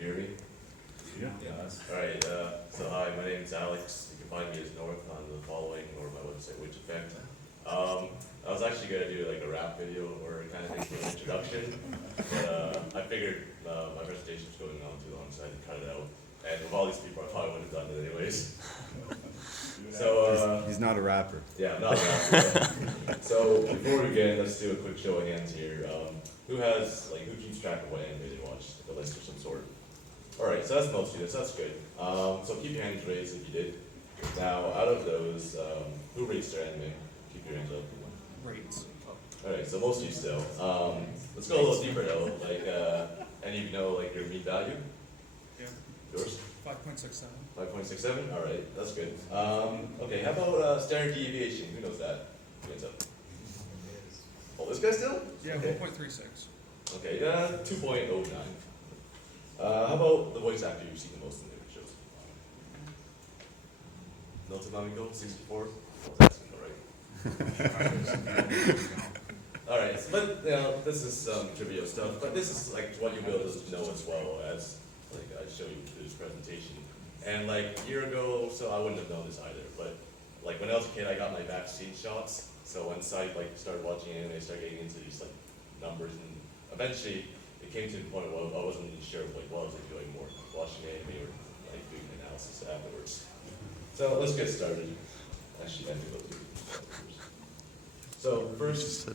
hear me? Yeah. All right. So hi, my name is Alex. You can find me as North on the following or my website, Which Effect. I was actually gonna do like a rap video or kind of thing for an introduction, but I figured my presentation was going on too long, so I had to cut it out. And with all these people, I probably would have done it anyways. So He's not a rapper. yeah, I'm not a rapper. So before we begin, let's do a quick show of hands here. Who keeps track of what anime they watch? Like a list of some sort. Alright, so that's most of you, so that's good. So keep your hands raised if you did. Now, out of those, who rates their anime? Keep your hands up. Rates. Alright, so most of you still. Let's go a little deeper though. Like, any of you know like your mean value? Yeah. Yours? 5.67. 5.67? Alright, that's good. Okay, how about standard deviation? Who knows that? Hands up. Oh, this guy still? Yeah, Okay. 1.36. Okay, 2.09. How about the voice actor you've seen the most in the shows? No Tanamigo, 64? That's alright. Alright, so, but this is some trivia stuff, but this is like what you'll be able to know as well as like I show you through this presentation. And like a year ago, so I wouldn't have known this either, but like when I was a kid, I got my vaccine shots. So once I like started watching anime, I started getting into these like numbers, and eventually it came to the point where I wasn't really sure like what I was enjoying more, watching anime or like doing analysis afterwards. So let's get started. Actually, I have to go through these. So first,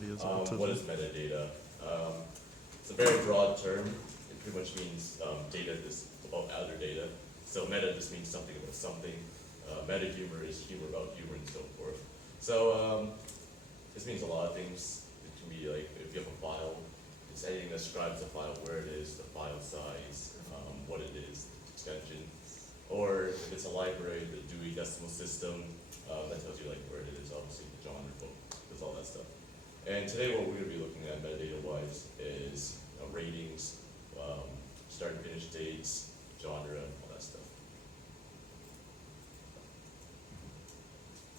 what is metadata? It's a very broad term. It pretty much means data is about other data. So meta just means something about something. Meta humor is humor about humor and so forth. So this means a lot of things. It can be like if you have a file, it's anything that describes the file, where it is, the file size, what it is, extension. Or if it's a library, the Dewey Decimal System, that tells you like where it is, obviously the genre book, does all that stuff. And today what we're going to be looking at metadata-wise is ratings, start and finish dates, genre, all that stuff.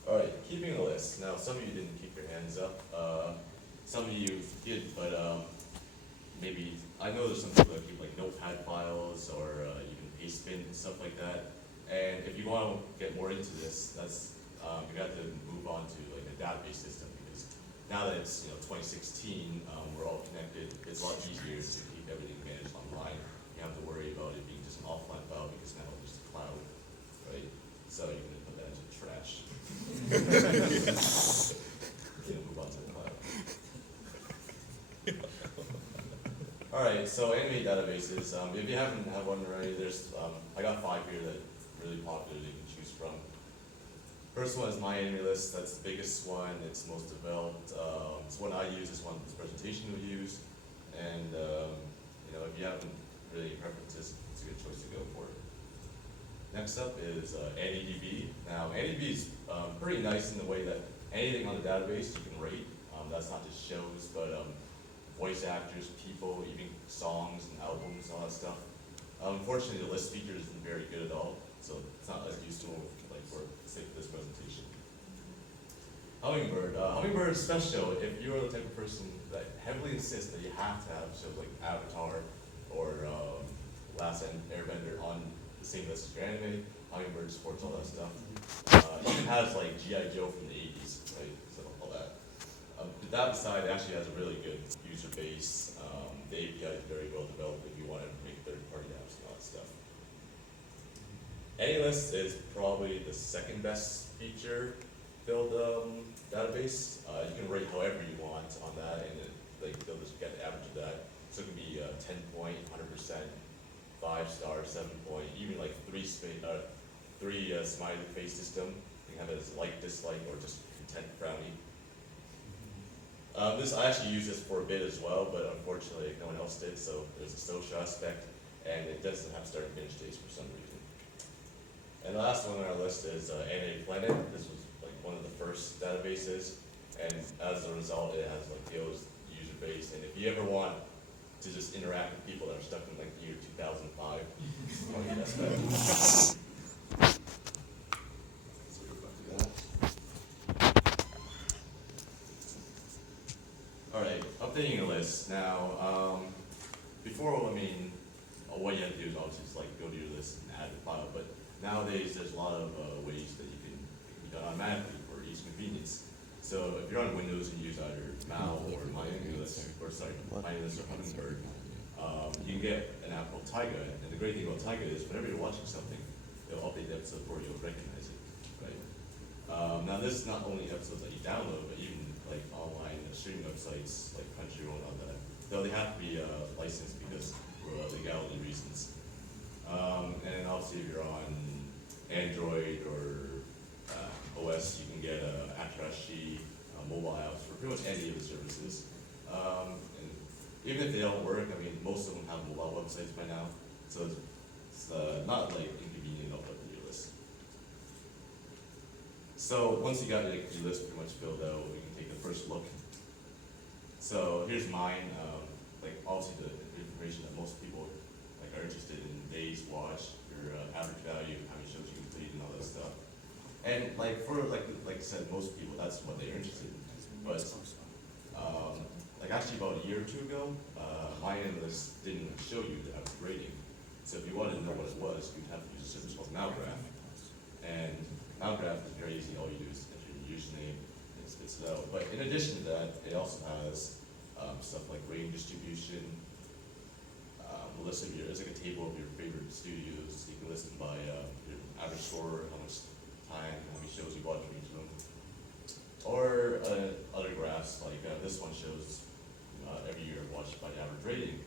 All right, keeping a list. Now, some of you didn't keep your hands up. Some of you did, but maybe I know there's some people that keep like notepad files or even paste bin and stuff like that. And if you want to get more into this, that's you have to move on to like a database system, because now that it's 2016, we're all connected. It's a lot easier to keep everything managed online. You don't have to worry about it being just an offline file because now it's just a cloud, right? So you're gonna put that into the trash. Move on to the cloud. All right, so anime databases. If you haven't had one already, there's I got 5 here that are really popular that you can choose from. First one is my anime list. That's the biggest one. It's most developed. It's one I use. It's one this presentation will use. And if you haven't really preferences, it's a good choice to go for. Next up is AnyDB. Now, AnyDB is pretty nice in the way that anything on the database you can rate. That's not just shows, but voice actors, people, even songs and albums, all that stuff. Unfortunately, the list feature isn't very good at all, so it's not as useful like for the sake of this presentation. Hummingbird. Hummingbird is special if you're the type of person that heavily insists that you have to have shows like Avatar or Last Airbender on the same list as your anime. Hummingbird supports all that stuff. It even has like G.I. Joe from the 80s, right? So all that. But that aside, it actually has a really good user base. The API is very well developed if you want to make third-party apps and all that stuff. AnyList is probably the second best feature-filled database. You can rate however you want on that, and they'll just get the average of that. So it can be 10 point, 100%, 5-star, 7 point, even like three smiley face system. You can have it as like, dislike, or just content frowny. I actually use this for a bit as well, but unfortunately no one else did, so there's a social aspect, and it doesn't have start and finish dates for some reason. And the last one on our list is Anime Planet. This was like one of the first databases, and as a result it has like the user base, and if you ever want to just interact with people that are stuck in like the year 2005, probably the best bet. Alright, updating a list. Now, before, what you have to do is obviously just like go to your list and add the file. But nowadays, there's a lot of ways that you can it can be done automatically for ease convenience. So if you're on Windows and you use either Mal or MyAngular, or sorry, MyAngular or Hummingbird, you can get an app called Taiga. And the great thing about Taiga is whenever you're watching something, it'll update the episode for you, it'll recognize it, right? Now this is not only episodes that you download, but even like online streaming websites like Crunchyroll and all that. Though they have to be licensed because for legality reasons. And obviously if you're on Android or OS, you can get Atarashi mobile apps for pretty much any of the services. And even if they don't work, I mean, most of them have mobile websites by now, so it's not like inconvenient to upload to your list. So once you got your list pretty much filled out, we can take the first look. So here's mine. Like obviously the information that most people like are interested in: days watched, your average value, how many shows you complete, and all that stuff. And like for like I said, most people that's what they're interested in. But like actually about a year or two ago, my list didn't show you the average rating. So if you wanted to know what it was, you'd have to use a service called Malgraph. And Malgraph is very easy. All you do is enter your username and it spits it out. But in addition to that, it also has stuff like rating distribution. We'll list it's like a table of your favorite studios. You can list them by your average score, how much time, how many shows you watch from each of them. Or other graphs, like this one shows every year watched by average rating.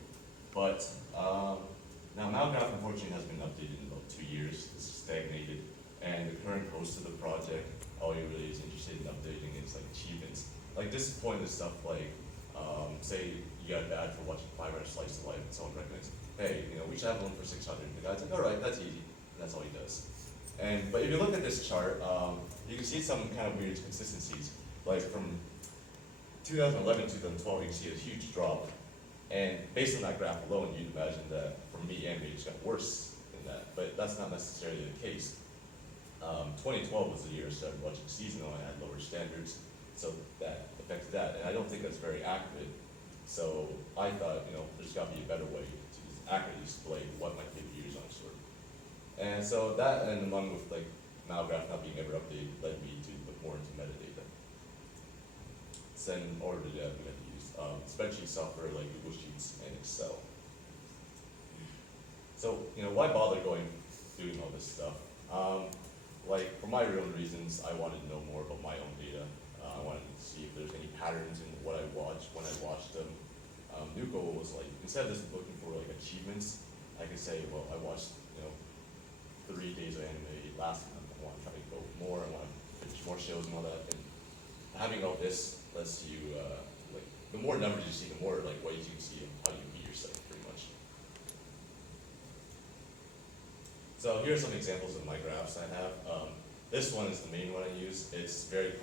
But now Malgraph unfortunately has been updated in about 2 years. It's stagnated. And the current host of the project, all he really is interested in updating is like achievements. Like disappointing stuff like, say you got bad for watching 5 hours slice of life and someone recommends, hey, we should have one for 600. The guy's like, all right, that's easy. And that's all he does. But if you look at this chart, you can see some kind of weird consistencies. Like from 2011 to 2012, you can see a huge drop. And based on that graph alone, you'd imagine that for me, anime just got worse than that. But that's not necessarily the case. 2012 was the year I started watching seasonal and I had lower standards, so that affected that. And I don't think that's very accurate. So I thought, there's got to be a better way to just accurately display what my favorite years are, sort of. And so that, and along with like Malgraph not being ever updated, led me to look more into metadata. So in order to do that, we had to use spreadsheet software like Google Sheets and Excel. So, why bother doing all this stuff? Like, for my own reasons, I wanted to know more about my own data. I wanted to see if there's any patterns in what I watch, when I watched them. New goal was like, instead of just looking for like achievements, I could say, well, I watched, 3 days of anime last month. I want to try to go more. I want to finish more shows and all that. And having all this lets you, like, the more numbers you see, the more like ways you can see how you beat yourself, pretty much. So here are some examples of my graphs I have. This one is the main one I use. It's very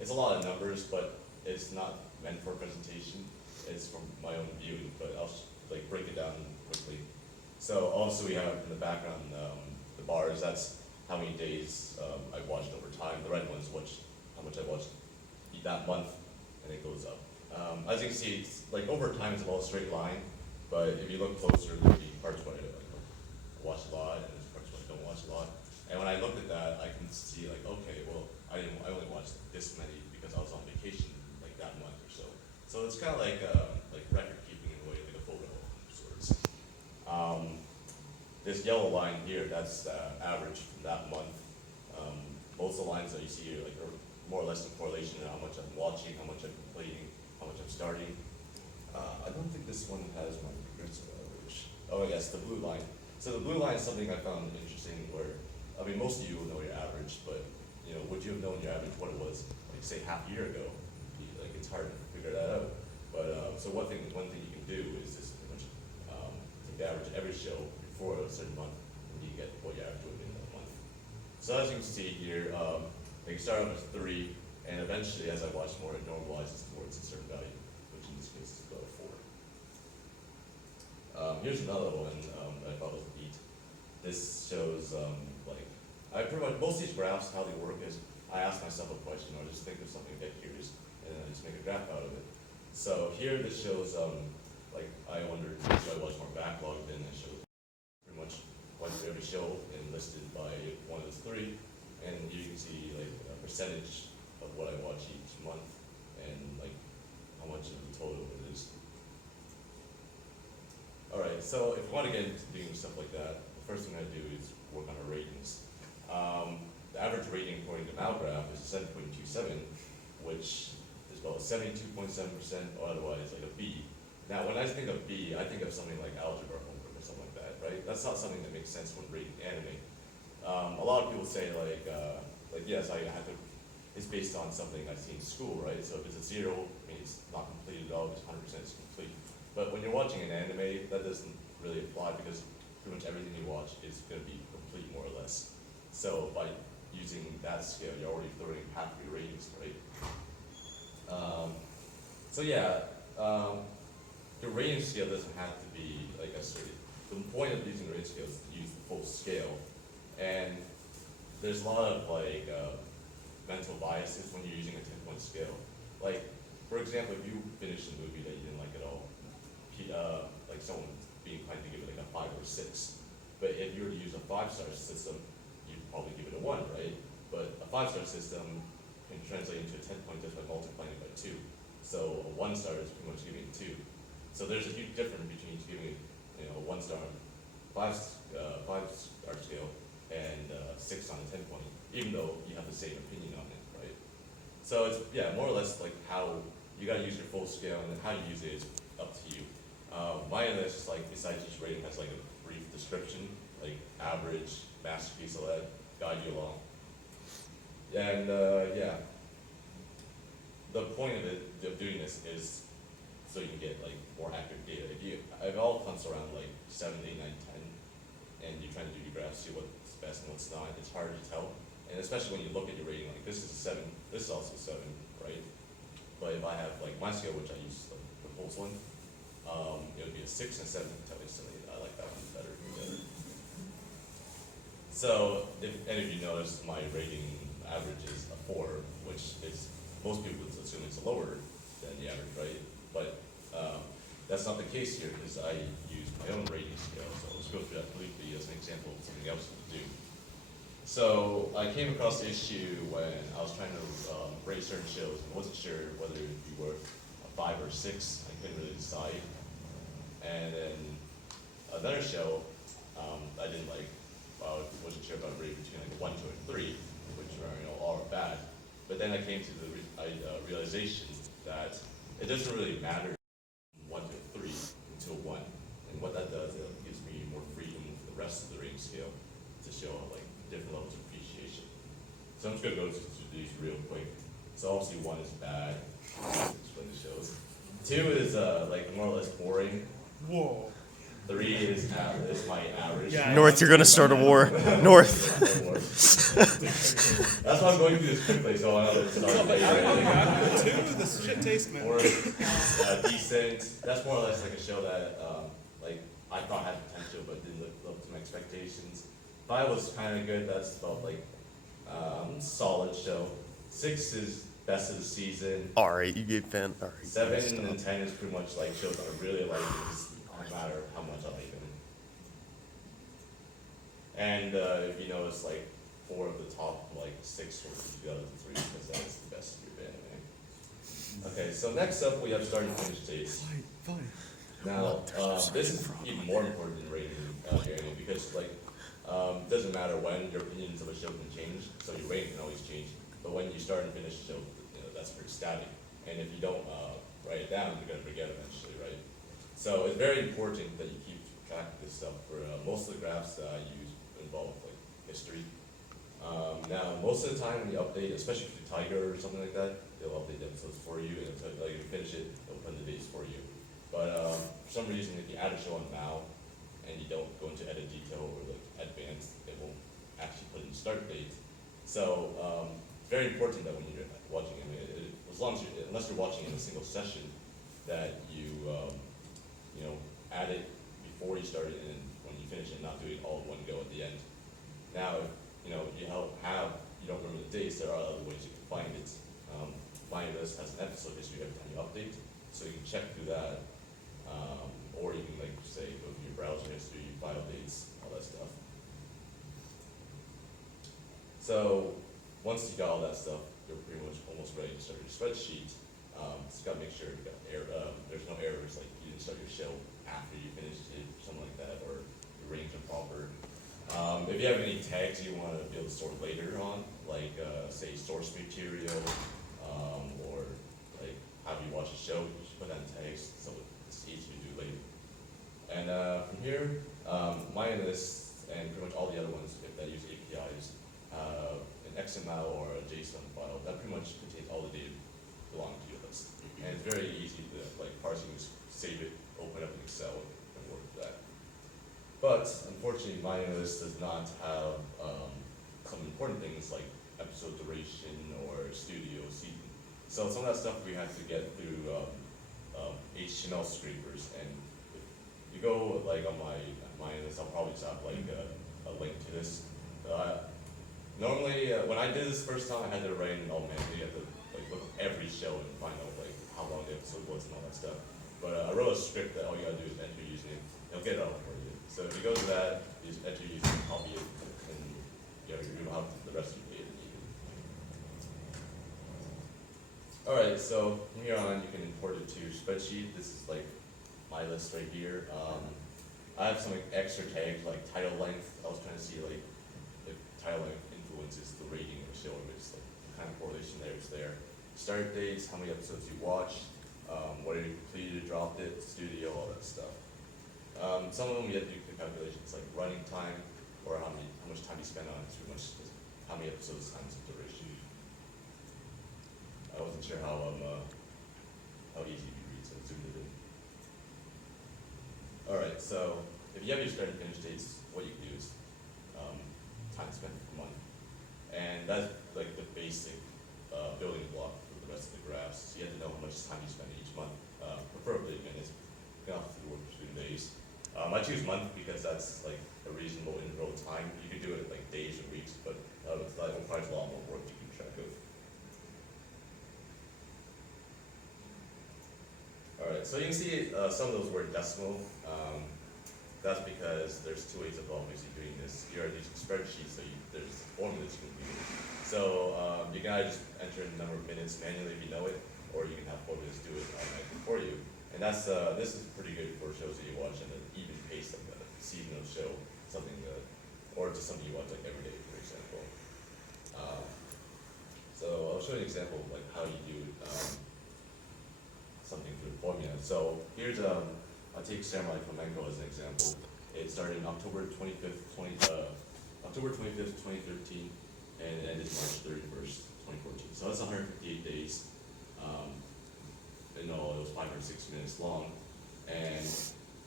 it's a lot of numbers, but it's not meant for presentation. It's from my own viewing, but I'll like break it down quickly. So also we have in the background the bars. That's how many days I watched over time. The red one's how much I watched that month, and it goes up. As you can see, it's like over time it's about a straight line, but if you look closer, there'll be parts where I watch a lot, and there's parts where I don't watch a lot. And when I look at that, I can see like, okay, well, I only watched this many because I was on vacation like that month or so. So it's kind of like record keeping in a way, like a photo of sorts. This yellow line here, that's the average from that month. Most of the lines that you see here are more or less in correlation to how much I'm watching, how much I'm completing, how much I'm starting. I don't think this one has my progressive average. Oh yes, the blue line. So the blue line is something I found interesting where, I mean, most of you will know your average, but would you have known your average, what it was, like say half a year ago? Like it's hard to figure that out. But so one thing you can do is just pretty much take the average of every show before a certain month, and you get what your average would be in that month. So as you can see here, they start out with 3, and eventually as I watch more, it normalizes towards a certain value, which in this case is about 4. Here's another one that I thought was neat. This shows I pretty much, most of these graphs, how they work is I ask myself a question or just think of something, get curious, and then I just make a graph out of it. So here this shows, I wonder, should I watch more backlog than it shows listed by one of those three, and you can see like a percentage of what I watch each month, and like how much of the total it is. Alright, so if you want to get into doing stuff like that, the first thing I do is work on our ratings. The average rating according to Malgraph is 7.27, which is about 72.7%, or otherwise like a B. Now, when I think of B, I think of something like algebra homework or something like that, right? That's not something that makes sense when rating anime. A lot of people say like yes, I have to. It's based on something I see in school, right? So if it's a 0, I mean it's not complete at all. If it's 100%, it's complete. But when you're watching an anime, that doesn't really apply because pretty much everything you watch is going to be complete more or less. So by using that scale, you're already throwing half your ratings, right? So yeah, the rating scale doesn't have to be like a certain. The point of using the rating scale is to use the full scale, and there's a lot of like mental biases when you're using a 10-point scale. Like, for example, if you finish a movie that you didn't like at all, like someone being inclined to give it like a 5 or 6. But if you were to use a 5-star system, you'd probably give it a 1, right? But a 5-star system can translate into a 10-point just by multiplying it by 2. So a 1-star is pretty much giving it 2. So there's a huge difference between giving it, a 1-star, 5-star scale, and 6 on a 10-point, even though you have the same opinion on it, right? So it's more or less like how you got to use your full scale, and then how you use it is up to you. Mine is just like besides each rating has like a brief description, like average, masterpiece, all that, guide you along. And the point of doing this is so you can get like more accurate data. If it all comes around like 7, 8, 9, 10, and you're trying to do your graphs, see what's best and what's not, it's hard to tell. And especially when you look at your rating, like this is a 7, this is also a 7, right? But if I have like my scale, which I use like the Pulse one, it would be a 6 and 7 instantly. I like that one better. So if any of you notice, my rating average is a 4, which is, most people would assume it's lower than the average, right? But that's not the case here because I use my own rating scale. So let's go through that briefly as an example of something else to do. So I came across the issue when I was trying to rate certain shows and wasn't sure whether it would be worth a 5 or 6. I couldn't really decide. And then another show I didn't like, I wasn't sure about rating between like a 1, 2, and 3, which are all bad. But then I came to the realization that it doesn't really matter 1 to 3 until 1. And what that does, it gives me more freedom for the rest of the rating scale to show like different levels of appreciation. So I'm just gonna go through these real quick. So obviously 1 is bad, explain the shows. 2 is like more or less boring. Whoa. 3 is my average. Yeah. North, you're gonna start a war. North. That's why I'm going through this quickly, so I know it's not later. 2, this shit taste, man. 4 decent. That's more or less like a show that like I thought had potential but didn't live up to my expectations. 5 was kind of good. That's about like solid show. 6 is best of the season. Alright, you gave fan. Alright. 7 and 10 is pretty much like shows that I really like. No matter how much I like them. And if you notice, like 4 of the top like 6 were the other 3 because that's the best of your anime. Okay, so next up we have start and finish dates. Fine. Now this is even more important than rating your anime because like it doesn't matter when your opinions of a show can change, so your rating can always change. But when you start and finish a show, that's pretty static. And if you don't write it down, you're gonna forget eventually, right? So it's very important that you keep track of this stuff. For most of the graphs that I use involve like history. Now, most of the time when you update, especially if you're Tiger or something like that, they'll update the episodes for you, and until you finish it, they'll put in the dates for you. But for some reason, if you add a show on now and you don't go into edit detail or like advanced, it won't actually put in the start date. So it's very important that when you're watching it, unless you're watching in a single session, that you add it before you start it, and when you finish it, not do it all in one go at the end. Now, if you don't remember the dates, there are other ways you can find it. Find List has an episode history every time you update, so you can check through that, or you can like say go to your browser history, file dates, all that stuff. So once you got all that stuff, you're pretty much almost ready to start your spreadsheet. Just gotta make sure you got there's no errors, like you didn't start your show after you finished it, something like that, or your range are proper. If you have any tags you want to be able to sort later on, like say source material, or like how you watch a show, you should put that in tags so it's easy to do later. And from here, my list and pretty much all the other ones, if they use APIs, an XML or a JSON file that pretty much contains all the data belonging to your list. And it's very easy to like parse. You just save it, open up in Excel, and work with that. But unfortunately, my list does not have some important things like episode duration or studio season. So some of that stuff we have to get through HTML scrapers. And if you go like on my list, I'll probably just have like a link to this. Normally, when I did this first time, I had to write in all manually. You have to like look at every show and find out like how long the episode was and all that stuff. But I wrote a script that all you gotta do is enter your username. It'll get it out for you. So if you go to that, you just enter your username, copy it, and you have the rest of your data needed. All right, so from here on, you can import it to your spreadsheet. This is like my list right here. I have some like, extra tags like title length. I was trying to see like if title length influences the rating of the show, or it's like the kind of correlation there is there. Start dates, how many episodes you watched, whether you completed, dropped it, studio, all that stuff. Some of them you have to do quick calculations like running time, or how much time you spend on it. It's pretty much just how many episodes times the duration. I wasn't sure how easy you read, so I zoomed it in. All right, so if you have your start and finish dates, what you can do is time spent per month, and that's like the basic building block for the rest of the graphs. So you have to know how much time you spend each month, preferably minutes. You don't have to work between days. I choose month because that's like a reasonable interval of time. You could do it like days or weeks, but that requires a lot more work to keep track of. All right, so you can see some of those were decimal. That's because there's two ways of obviously doing this. You're using spreadsheets, so there's formulas you can do. So you can either just enter in the number of minutes manually if you know it, or you can have formulas do it automatically for you. And that's this is pretty good for shows that you watch at an even pace, like a seasonal show, something that, or just something you watch like every day, for example. So I'll show you an example of like how you do something through the formula. So here's I'll take Samurai Flamenco as an example. It started October 25th, 2013, and it ended March 31st, 2014. So that's 158 days. In all, it was 506 minutes long. And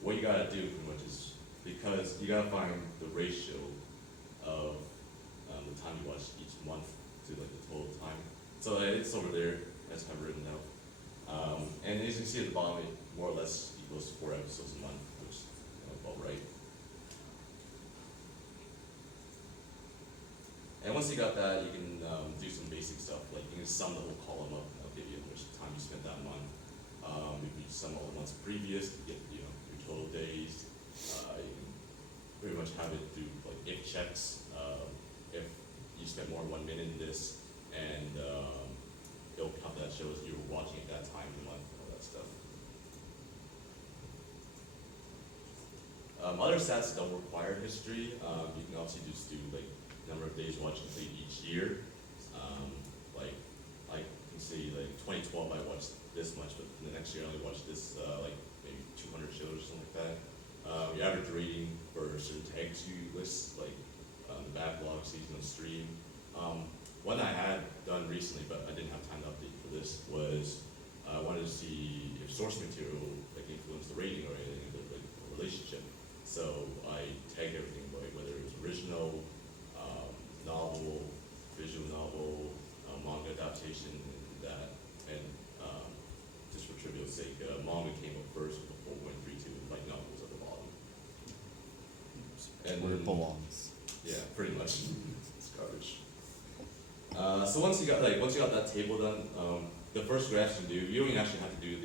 what you gotta do pretty much is, because you gotta find the ratio of the time you watch each month to like the total time. So it's over there, that's kind of written out. And as you can see at the bottom, it more or less equals 4 episodes a month, which is about right. And once you got that, you can do some basic stuff, like you can sum the whole column up, and that'll give you how much time you spent that month. If you sum all the months previous, you get your total days. You can pretty much have it do like if checks, if you spent more than 1 minute in this, and it'll count that shows you were watching at that time of the month, all that stuff. Other stats don't require history. You can obviously just do like number of days watched each year. Like I can see like 2012 I watched this much, but the next year I only watched this like maybe 200 shows or something like that. Your average rating for certain tags you list, like the backlog, seasonal stream. One I had done recently, but I didn't have time to update for this, was I wanted to see if source material like influenced the rating or anything, like a relationship. So I tagged everything, like whether it was original, novel, visual novel, manga adaptation, and that. And just for trivial sake, manga came up first with a 4.32, like novels at the bottom. And Where it belongs. yeah, pretty much. It's garbage. So once you got that table done, the first graph you do, you don't even actually have to do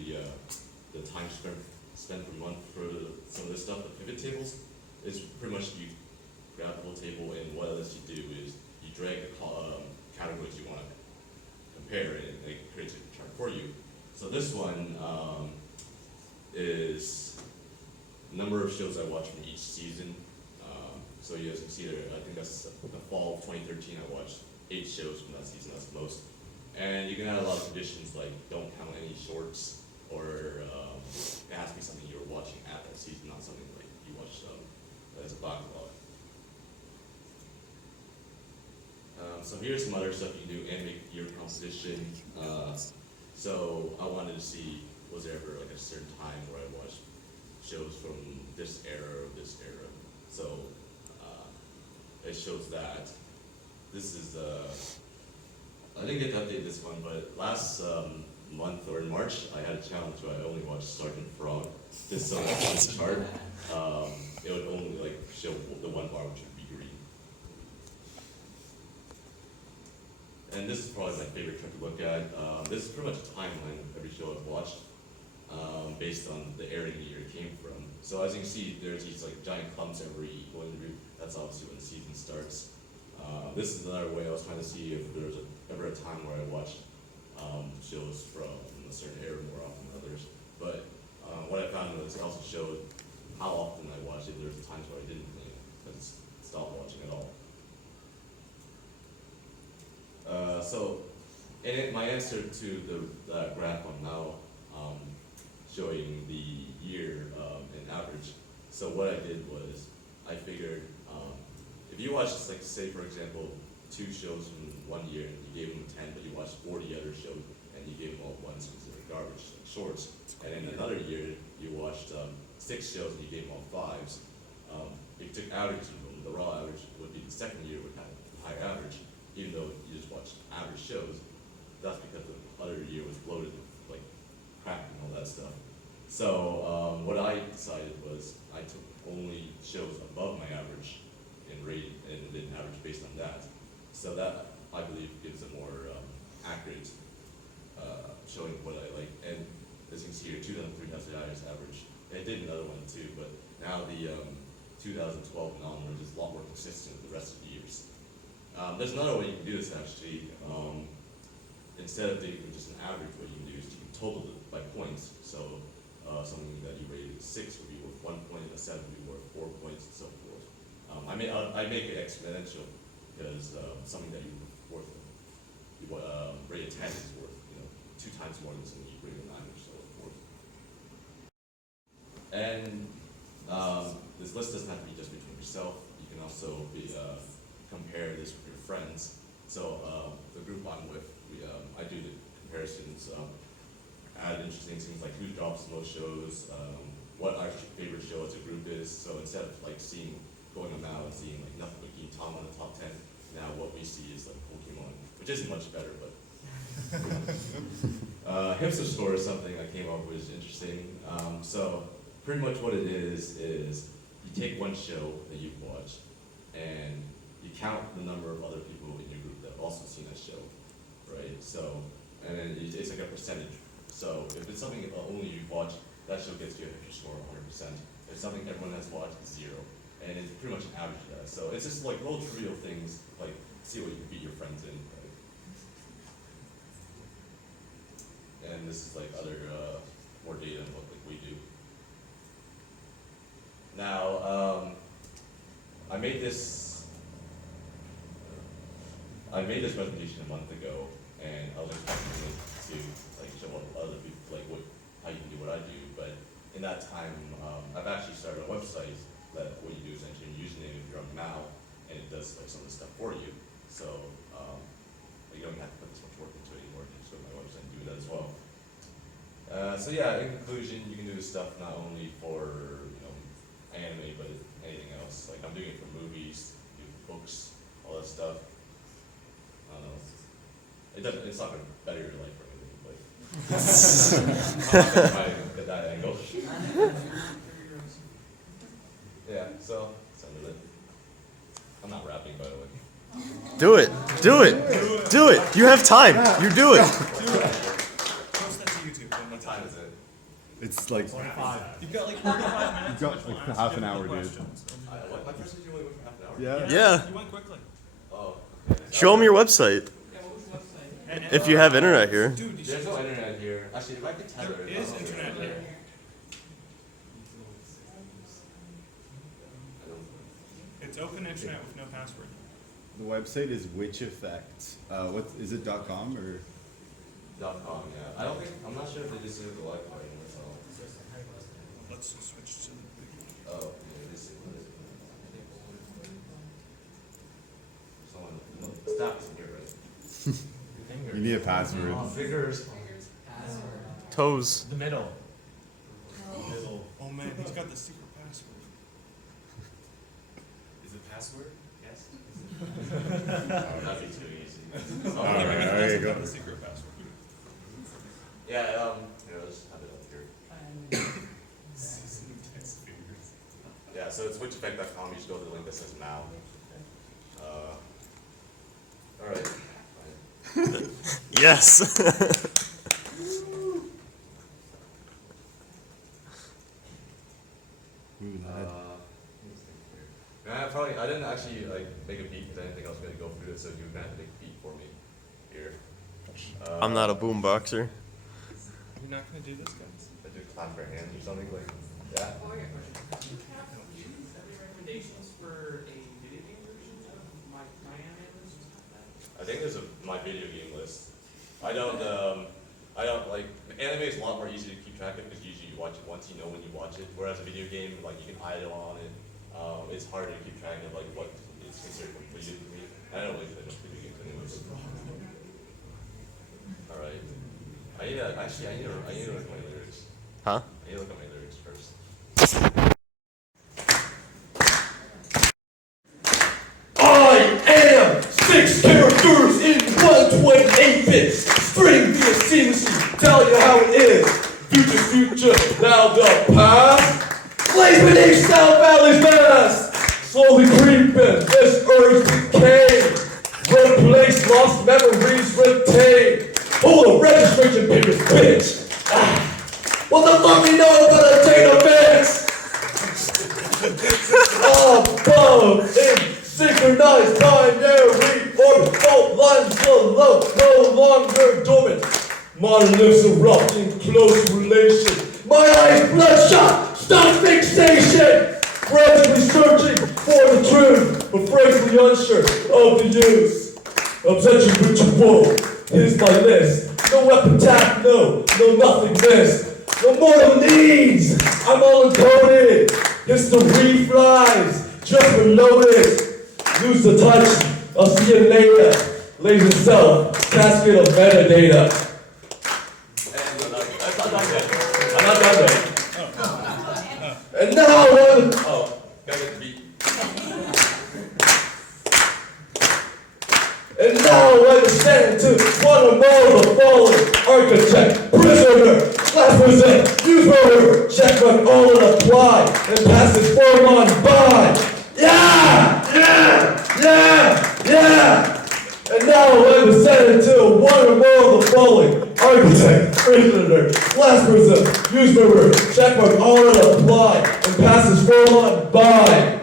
the time spent per month for some of this stuff. The pivot tables is pretty much you grab the whole table, and what else you do is you you drag the categories you want to compare, and it creates a chart for you. So this one is number of shows I watched from each season. So you guys can see there, I think that's the fall of 2013, I watched 8 shows from that season, that's the most. And you can add a lot of conditions like don't count any shorts, or it has to be something you were watching at that season, not something like you watched as a backlog. So here's some other stuff you can do, animate year composition. So I wanted to see, was there ever like a certain time where I watched shows from this era or this era. So it shows that. This is, I didn't get to update this one, but last month or in March, I had a challenge where I only watched Sergeant Frog, just so that on the chart, it would only like show the one bar which would be green. And this is probably my favorite chart to look at. This is pretty much a timeline of every show I've watched, based on the airing year it came from. So as you can see, there's these like giant clumps every going through. That's obviously when the season starts. This is another way I was trying to see if there was ever a time where I watched shows from a certain era more often than others. But what I found was it also showed how often I watched it. There's times where I didn't, because stopped watching at all. So, my answer to the graph I'm now showing the year in average. So what I did was I figured if you watch, like, say for example, 2 shows from one year and you gave them 10, but you watched 40 other shows and you gave them all 1 because they're garbage, like shorts. And in another year you watched 6 shows and you gave them all 5s. If you took averages of them, the raw average would be the second year would have a higher average, even though you just watched average shows. That's because the other year was loaded with like crap and all that stuff. So what I decided was I took only shows above my average in rating and did an average based on that. So that, I believe, gives a more accurate showing of what I like. And as you can see here, 2003 has the highest average. And it did another one too, but now the 2012 and onwards is a lot more consistent with the rest of the years. There's another way you can do this actually. Instead of taking just an average, what you can do is you can total it by points. So something that you rated 6 would be worth 1 point, a 7 would be worth 4 points, and so forth. I make it exponential because something that you worth rate a 10 is worth 2 times more than something you rate a 9 or so forth. And this list doesn't have to be just between yourself. You can also compare this with your friends. So the group I'm with, I do the comparisons, add interesting things like who drops the most shows, what our favorite show as a group is. So instead of like going on now and seeing like nothing but Gintama in the top 10, now what we see is like Pokemon, which isn't much better, but hipster score is something I came up with, is interesting. So pretty much what it is you take one show that you've watched and you count the number of other people in your group that have also seen that show, right? So, and then it's like a percentage. So if it's something only you've watched, that show gets you a hipster score of 100%. If it's something everyone has watched, it's 0. And it's pretty much an average of that. So it's just like little trivial things, like see what you can beat your friends in. Right? And this is like other more data than what like we do. Now I made this presentation a month ago, and I was expecting it to like show other people like how you can do what I do. But in that time, I've actually started a website that what you do is enter your username if you're on Mal, and it does like some of the stuff for you. So you don't have to put this much work into it anymore. You can just go to my website and do that as well. So yeah, in conclusion, you can do this stuff not only for anime, but anything else. Like I'm doing it for movies, books, all that stuff. I don't know. It's not gonna better your life or anything, but I'm not gonna try to get that angle. Yeah, so that's the end of it. I'm not rapping, by the way. Do it. Do it. Do it. You have time. You do it. Post that to YouTube. What time is it? It's like 25. You've got like 45 minutes. You've got in which like we'll half ask an hour, dude. questions. What? My first video only went for half an hour? yeah. Yeah. You went quickly. Oh, okay. Show them your website. If you have internet here. Dude, you There's should. no internet here. Actually, it might be tethered. There is internet here. It's open internet with no password. The website is Witch Effect. What is it? .com or? .com, yeah. I don't think, I'm not sure if they just use the Wi-Fi anymore, so. Let's switch to the Oh, yeah, this is, what is it? Someone, stop is in here, right? You need a password. Oh, fingers. Toes. The middle. Oh man, he's got the secret password. Is it password? Yes. That'd be too easy. Alright, there you go. The secret password. Yeah, here, let's have it up here. Yeah, so it's witcheffect.com. You just go to the link that says now. Alright. Yes. I didn't actually like make a beat because I didn't think I was gonna go through it, so you're gonna have to make a beat for me here. I'm not a boomboxer. You're not gonna do this, guys? I do clap your hands or something like, yeah. Do you have any recommendations for a video game version of my anime list? I think there's my video game list. I don't like, anime is a lot more easy to keep track of because usually you watch it once, you know when you watch it. Whereas a video game, like you can idle on it. It's harder to keep track of like what is considered completed for me. I don't really finish video games anyways. Alright. I need to look at my lyrics. Huh? I need to look at my lyrics first. I am 6 characters in 128 bits. String via seamlessly, tell you how it is. Future, now the past. Lays beneath South Valley's mass. Slowly creeping, this earth's decay. Replace lost memories retained. Hold the registration papers, bitch. What the fuck you know about a database? Above, in synchronized binary orbit, fault lines below, no longer dormant. Modern lives erupt in close relation. My eyes bloodshot, stop fixation. Frantically searching for the truth, but frankly unsure of the use. Obsession ritual, here's my list. No weapon tap, no nothing missed. No mortal needs, I'm all encoded. History flies, just reloaded. Lose the touch, I'll see you later. Laser self, casket of metadata. I'm not done yet. And now one. Oh, gotta get the beat. And now I stand to one or more of the fallen architect, prisoner, last present, use motor, check run all and apply, and pass this form on by. Yeah! And now I'm ascended to one or more of the following architect, prisoner, last present, use motor, check run all and apply, and pass this form on by.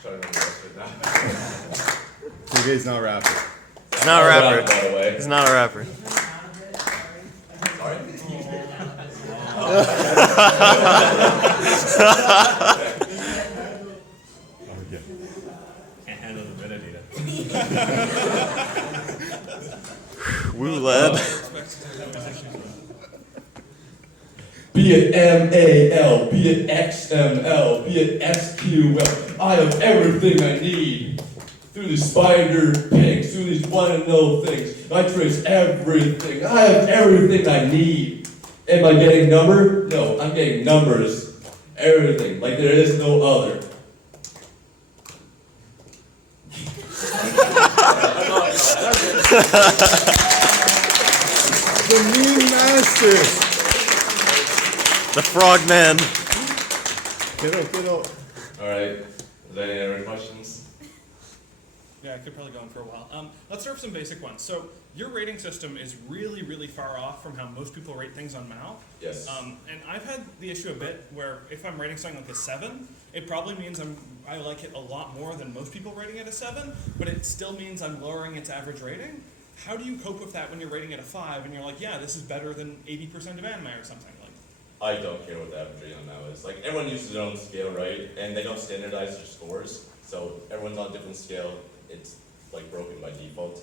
Trying to remember the rest of it now. TJ's not rapping. He's not a rapper. By the way. He's not a rapper. Sorry? Okay. Can't handle the metadata. Woo, lad. Be it MAL, be it XML, be it SQL, I have everything I need. Through these spider pigs, through these wanna-know things, I trace everything. I have everything I need. Am I getting number? No, I'm getting numbers. Everything, like there is no other. The meme master. The frogman. Get up. Alright. Is there any other questions? Yeah, I could probably go on for a while. Let's start with some basic ones. So your rating system is really, really far off from how most people rate things on Mal. Yes. And I've had the issue a bit where if I'm rating something like a 7, it probably means I like it a lot more than most people rating it a 7, but it still means I'm lowering its average rating. How do you cope with that when you're rating it a 5 and you're like, yeah, this is better than 80% of anime or something? I don't care what the average rating on now is. Like, everyone uses their own scale, right? And they don't standardize their scores, so everyone's on a different scale. It's like broken by default.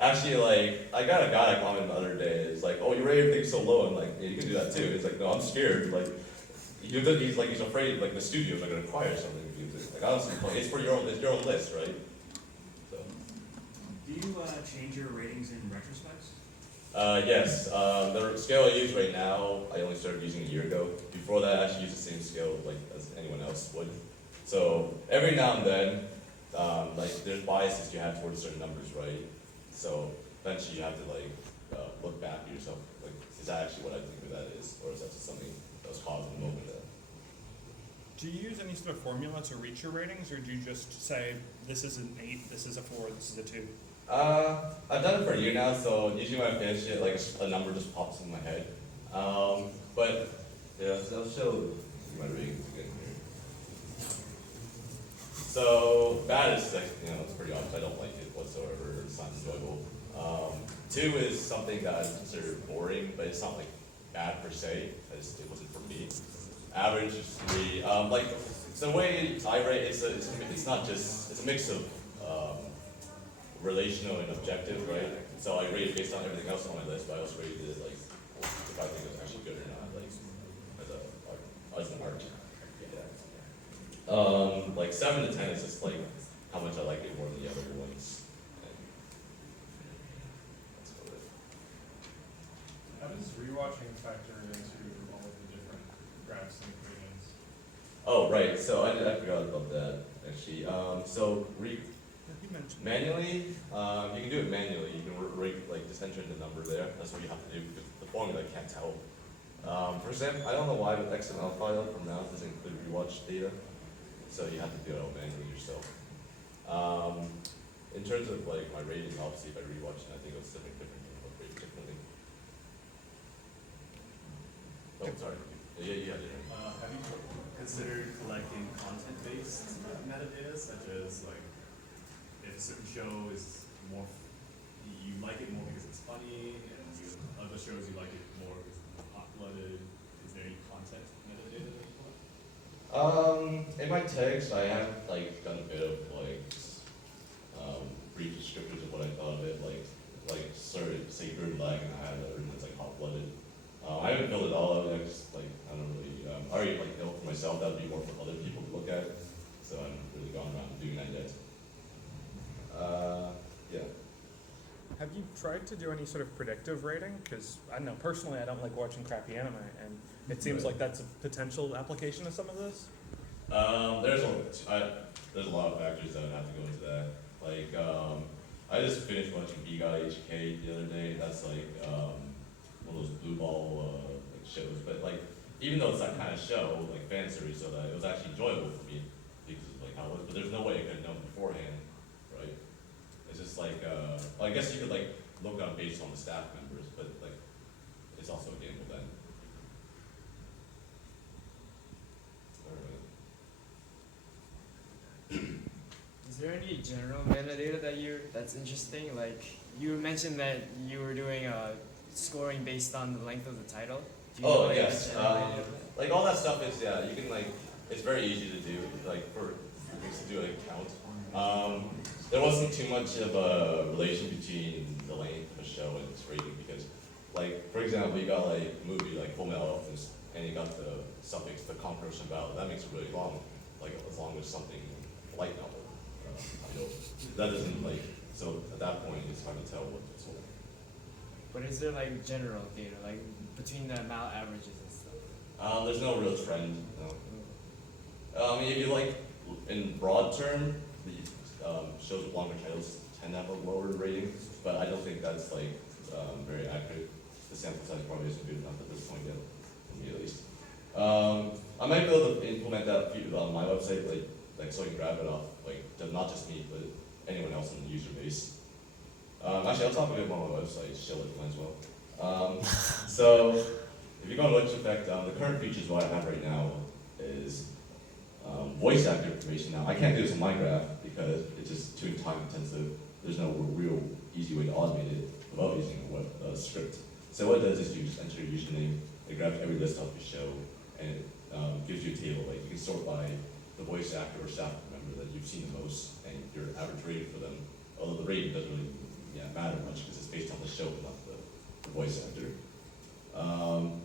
Actually, like, I got a guy that commented the other day. It's like, oh, you rate everything so low. I'm like, yeah, you can do that too. He's like, no, I'm scared. Like, he's afraid like the studios are gonna acquire something if you do it. Like, honestly, it's for your own list, right? So. Do you change your ratings in retrospects? Yes. The scale I use right now, I only started using a year ago. Before that, I actually used the same scale like as anyone else would. So every now and then, like there's biases you have towards certain numbers, right? So eventually you have to like look back at yourself, like is that actually what I think that is, or is that just something that was caused in the moment? Do you use any sort of formula to reach your ratings, or do you just say, this is an 8, this is a 4, this is a 2? I've done it for a year now, so usually when I finish it, like a number just pops in my head. But yeah, so I'll show you my ratings again here. So bad is like, it's pretty obvious. I don't like it whatsoever. It's not enjoyable. 2 is something that I consider boring, but it's not like bad per se. It wasn't for me. Average is 3. Like so the way I rate, it's not just it's a mix of relational and objective, right? So I rate it based on everything else on my list, but I also rate it like if I think it's actually good or not, like as an art. Yeah. Like 7 to 10 is just like how much I like it more than the other ones. And that's about it. How does rewatching factor into all of the different graphs and equations? Oh right, so I forgot about that actually. So manually, you can do it manually. You can like just enter in the number there. That's what you have to do because the formula can't tell. For example, I don't know why, but XML file from now doesn't include rewatch data, so you have to do it all manually yourself. In terms of like my rating, obviously, if I rewatch it, I think it's something different. I'll rate it differently. Oh, sorry. Yeah. Have you considered collecting content-based metadata, such as like if a certain show is more, you like it more because it's funny, and other shows you like it more because it's hot-blooded? Is there any content metadata that you collect? In my tags, I have like done a bit of like brief descriptors of what I thought of it, like say bird lag, and I had other that's like hot-blooded. I haven't filled it all out. I just like I don't really. I already like know for myself that would be more for other people to look at, so I haven't really gone around doing that yet. Yeah. Have you tried to do any sort of predictive rating? Because I don't know, personally, I don't like watching crappy anime, and it seems like that's a potential application of some of this. There's a lot of factors that would have to go into that. Like, I just finished watching B-Guy HK the other day. That's like one of those blue ball like shows. But like, even though it's that kind of show, like fan series, so that it was actually enjoyable for me because of like how it was. But there's no way I could have known beforehand, right? It's just like, well, I guess you could like look up based on the staff members, but like, it's also a gamble then. Is there any general metadata that's interesting? Like you mentioned that you were doing scoring based on the length of the title. Do you know, like, Yes. general metadata? Like all that stuff is you can like it's very easy to do like for things to do like count. There wasn't too much of a relation between the length of a show and its rating because like for example you got like a movie like Full Metal Alchemist and you got the suffix the Conqueror's Battle that makes it really long like as long as something light novel. That doesn't like so at that point it's hard to tell what it's holding. But is there like general data, like between the amount averages and stuff? There's no real trend. No. I mean, if you like, in broad term, the shows with longer titles tend to have a lower rating, but I don't think that's like very accurate. The sample size probably isn't good enough at this point yet, for me at least. I might be able to implement that on my website, like so I can grab it off like not just me, but anyone else in the user base. Actually, I'll talk a bit more on my website, show it as well. So, if you go on Witch Effect, the current features what I have right now is voice actor information. Now, I can't do this on my graph because it's just too time intensive. There's no real easy way to automate it without using a web script. So what it does is you just enter your username, it grabs every list off your show, and it gives you a table. Like you can sort by the voice actor or staff member that you've seen the most, and your average rating for them. Although the rating doesn't really matter much because it's based on the show, not the voice actor.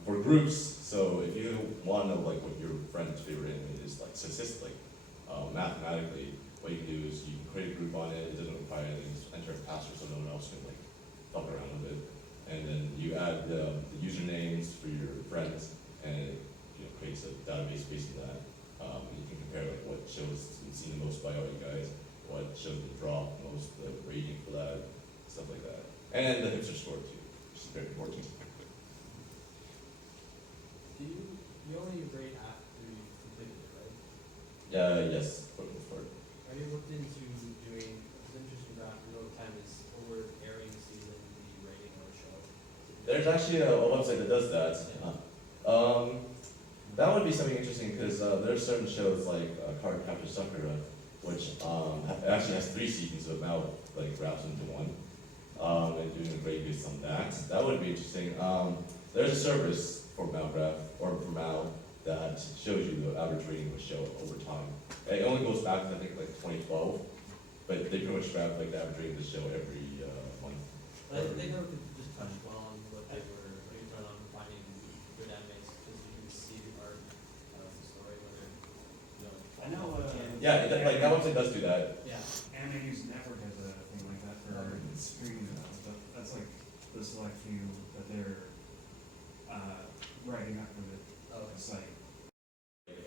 For groups, so if you want to know like what your friend's favorite anime is, like statistically, mathematically, what you can do is you can create a group on it. It doesn't require anything. Just enter a password so no one else can like fuck around with it. And then you add the usernames for your friends, and it creates a database based on that. And you can compare like what shows you've seen the most by all you guys, what shows the drop most, the rating for that, stuff like that. And the hipster score too, which is very important. Do you only rate after you completed it, right? Yes, for the most part. Have you looked into doing, it's an interesting graph, you know, time is over airing season, the rating of a show? There's actually a website that does that. That would be something interesting because there's certain shows like Card Captor Sakura, which actually has 3 seasons, so now like wraps into one. And doing a great based on that. That would be interesting. There's a service for Malgraph or for Mal that shows you the average rating of a show over time. It only goes back to I think like 2012, but they pretty much grab like the average rating of the show every month. But they never could just touch well on what they were, what you on finding good animes, because you can see the art of the story, whether, you know. I know, Yeah, like that website does do that. Yeah. Anime News Network has a thing like that for streaming stuff. That's like the select few that they're writing up for the site.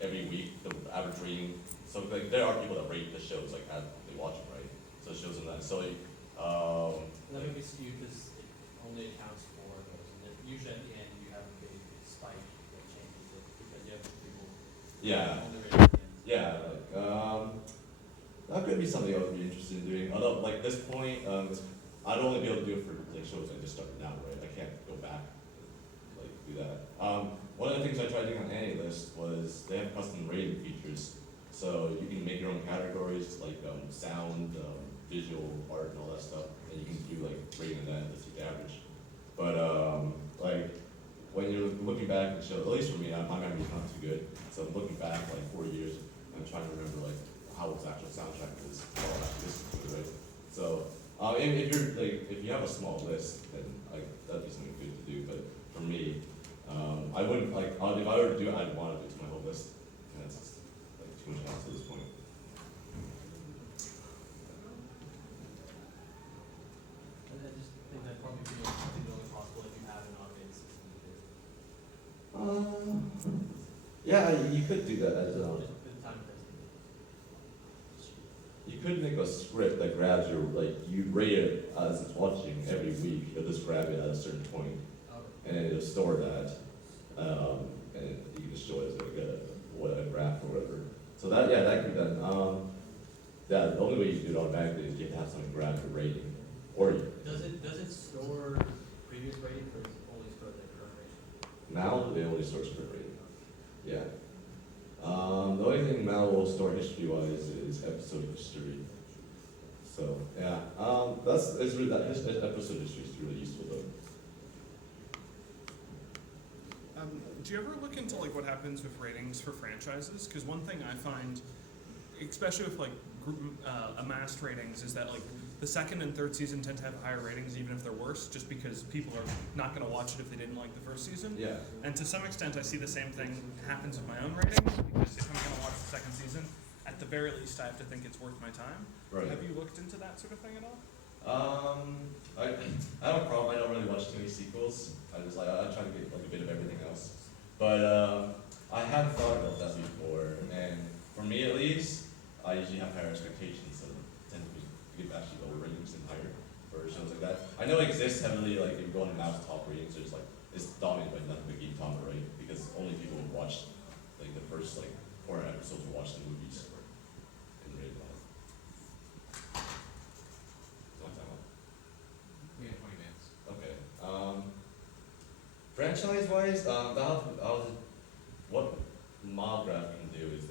Every week, the average rating. So like there are people that rate the shows like as they watch it, right? So it shows them that. So That may be skewed because it only accounts for those, and then usually at the end you have a big spike that changes it because you have people yeah. only rating at the end. Yeah, like, that could be something I would be interested in doing. Although, like this point, I'd only be able to do it for like shows I just started now, right? I can't go back, like do that. One of the things I tried doing on AnyList was they have custom rating features, so you can make your own categories like sound, visual, art, and all that stuff, and you can do like rating that as your average. But like when you're looking back at shows, at least for me, my memory's not too good. So I'm looking back like 4 years, I'm trying to remember like how its actual soundtrack is, how I actually listened to it, right? So if you're like if you have a small list, then like that'd be something good to do. But for me, I wouldn't like if I were to do it, I'd want to do it to my whole list. And that's just, like too much hassle at this point. And I just think that probably be only possible if you have an automated system to do it. Yeah, you could do that as It's time intensive. you could make a script that grabs your like you rate it as it's watching every week. You'll just grab it at a certain point, and then it'll store that, and you can just show it as like a graph or whatever. So that that could be done. The only way you can do it automatically is you have to have something grab your rating, or you, Does it store previous rating or does it only store the current rating? Mal they only store script rating. Yeah. The only thing Mal will store history-wise is episode history. So yeah, it's really that episode history is really useful though. Do you ever look into like what happens with ratings for franchises? Because one thing I find, especially with like amassed ratings, is that like the second and third season tend to have higher ratings even if they're worse, just because people are not going to watch it if they didn't like the first season. Yeah. And to some extent, I see the same thing happens with my own ratings, because if I'm going to watch the second season, at the very least, I have to think it's worth my time. Right. Have you looked into that sort of thing at all? I have a problem. I don't really watch too many sequels. I try to get like a bit of everything else. But I have thought about that before, and for me at least, I usually have higher expectations, so tend to give actually lower ratings and higher for shows like that. I know it exists heavily, like if you go on the Mouse top ratings, there's like it's dominated by nothing but Gintama, right? Because only people who watch like the first like 4 episodes will watch the movies and rate that. franchise-wise, what MobGraph can do is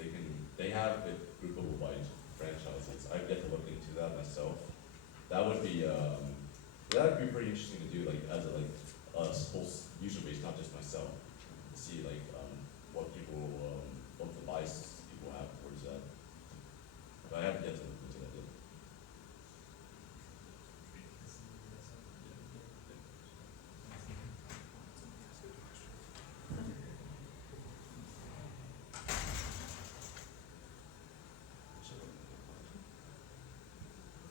they have a groupable by franchises. I've yet to look into that myself. That would be pretty interesting to do, like as a whole user base, not just myself, to see what the biases people have towards that. But I haven't yet to look into that yet.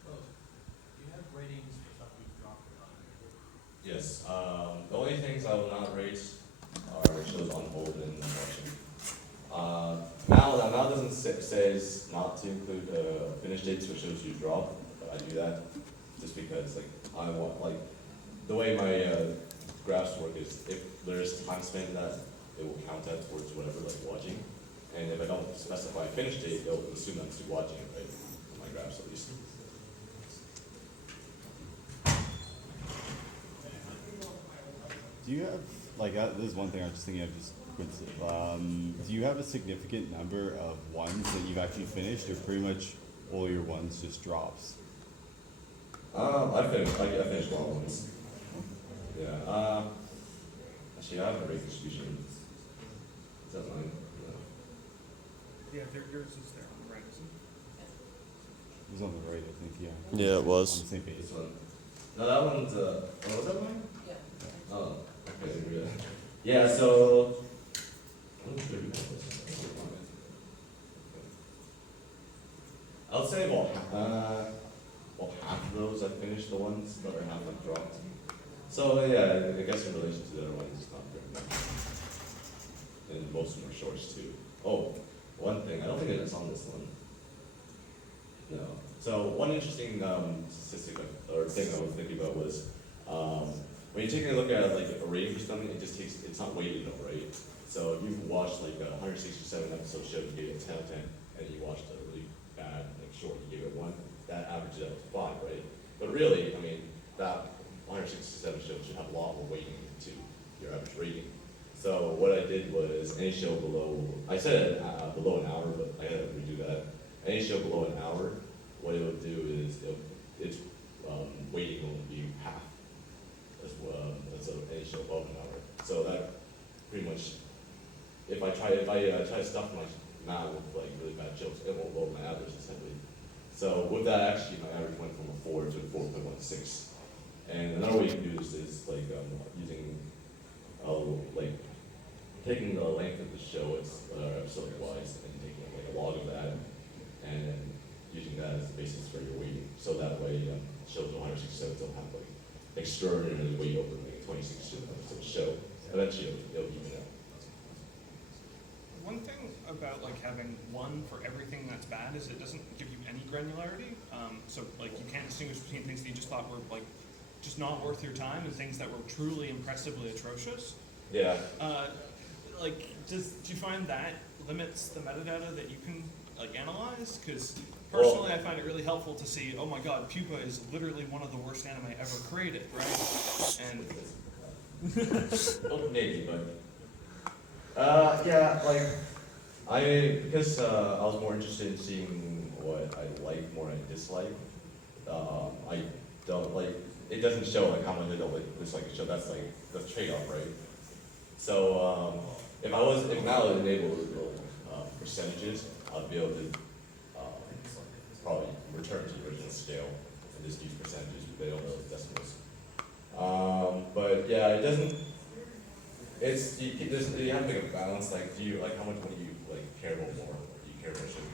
Oh, do you have ratings for stuff you've dropped or not? Yes. The only things I will not rate are shows on hold and watching. Now doesn't says not to include finish dates for shows you drop, but I do that just because I want the way my graphs work is if there's time spent that it will count that towards whatever watching, and if I don't specify finish date, it'll assume I'm still watching it, right? My graphs at least. Do you have, this is one thing I was just thinking of just quickly. Do you have a significant number of ones that you've actually finished, or pretty much all your ones just drops? I finished all ones. Yeah. Actually, I have a rate distribution. Is that mine? Yeah, yours is there on the right, isn't It was on the right, I think, yeah. Yeah, it On was. the same page. This one. No, that one's, was that mine? Yeah. Oh, okay, yeah, so. I'll say half of those I finished, the ones that are half I've dropped. So yeah, I guess in relation to the other ones, it's not very much. And most of them are shorts too. Oh, one thing, I don't think it's on this one. No. So one interesting statistic or thing I was thinking about was when you're taking a look at a rating for something, it's not weighted though, right? So if you've watched a 167 episode show, you gave it a 10 out of 10, and you watched a really bad short, you gave it 1, that averages out to 5, right? But really, I mean, that 167 show should have a lot more weighting to your average rating. So what I did was any show below, I said below an hour, but I had to redo that. Any show below an hour, what it would do is its weighting will be half as well as any show above an hour. So that pretty much, if I try to stuff my mouth with really bad jokes, it will lower my average essentially. So with that, actually, my average went from a 4 to a 4.16. And another way you can do this is using taking the length of the show, episode wise, and taking a log of that, and then using that as the basis for your weighting. So that way, shows 167 don't have extraordinarily weight over 26 episode show. Eventually, it'll even out. One thing about having one for everything that's bad is it doesn't give you any granularity. So you can't distinguish between things that you just thought were just not worth your time and things that were truly impressively atrocious. Yeah. Do you find that limits the metadata that you can analyze? Because personally, I find it really helpful to see, oh my god, Pupa is literally one of the worst anime ever created, right? And well, maybe, but yeah, because I was more interested in seeing what I like more than I dislike. I don't it doesn't show how much I don't dislike a show. That's the trade-off, right? So if now it enabled percentages, I'd be able to probably return to the original scale and just use percentages. They don't know the decimals. But yeah, it doesn't. You have to make a balance. Do you how much do you care about more? Do you care about should you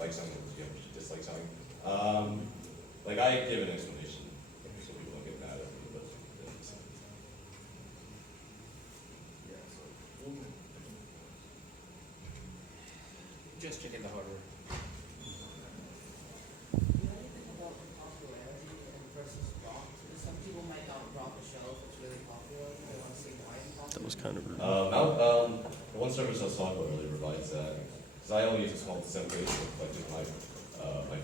like something? Do you dislike something? I give an explanation so people don't get mad at me. But Just checking the hardware. Do you know anything about popularity versus drop? Because some people might not drop a show if it's really popular. They want to see why it's popular. That was kind of rude. the one service I was talking about earlier provides that. Because I only use a small template with just my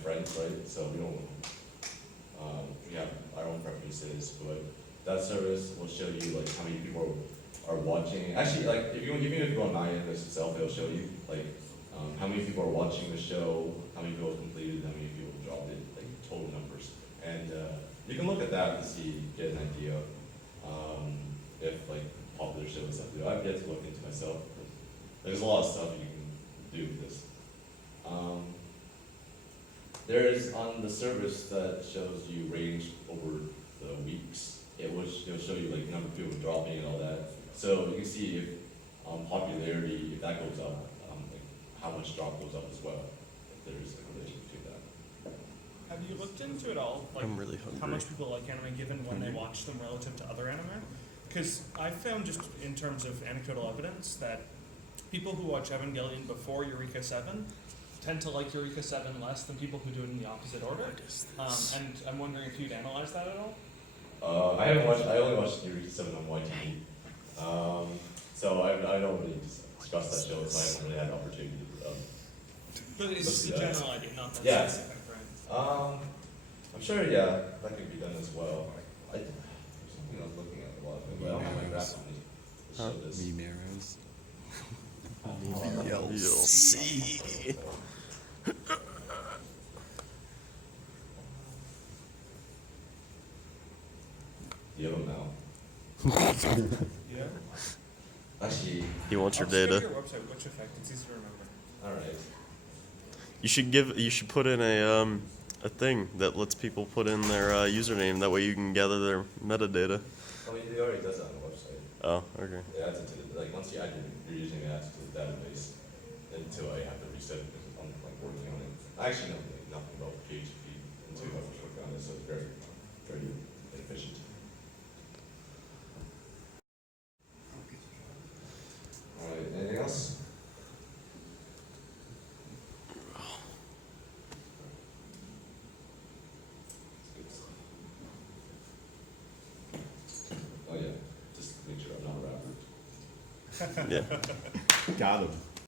friends, right? So we don't. We have our own preferences, but that service will show you how many people are watching. Actually, like if you even if you go on my end itself, it'll show you like how many people are watching the show, how many people completed, how many people dropped it, like total numbers, and you can look at that to see get an idea if like popular shows stuff. I've yet to look into myself. There's a lot of stuff you can do with this. There's on the service that shows you range over the weeks. It'll show you like number of people dropping and all that. So you can see if popularity, if that goes up, like how much drop goes up as well. If there's a relation between that. Have you looked into it all? Like I'm really how hungry. much people like anime given when they watch them relative to other anime? Because I found just in terms of anecdotal evidence that people who watch Evangelion before Eureka 7 tend to like Eureka 7 less than people who do it in the opposite order. And I'm wondering if you'd analyze that at all? I only watched Eureka 7 on YTV. So I don't really discuss that show, so I haven't really had an opportunity to. But it's the general idea, not that Yeah. specific, right? I'm sure, yeah, that could be done as well. There's something I was looking at a while ago, but I don't have my graph on me. to show this. Meme arrows. You'll see. Do you have them now? Yeah. Actually, He wants your I'll just go data. to your website, which effect? It's easy to remember. alright. You should put in a thing that lets people put in their username. That way you can gather their metadata. I mean, it already does that on the website. Oh, okay. It adds it to the, like, once you add you're using it, adds it to the database until I have to reset it because I'm like working on it. I actually know like, nothing about PHP until I was working on it, so it's very, very efficient. Alright, anything else? Oh yeah, just make sure I'm not a rapper. Yeah. Got him.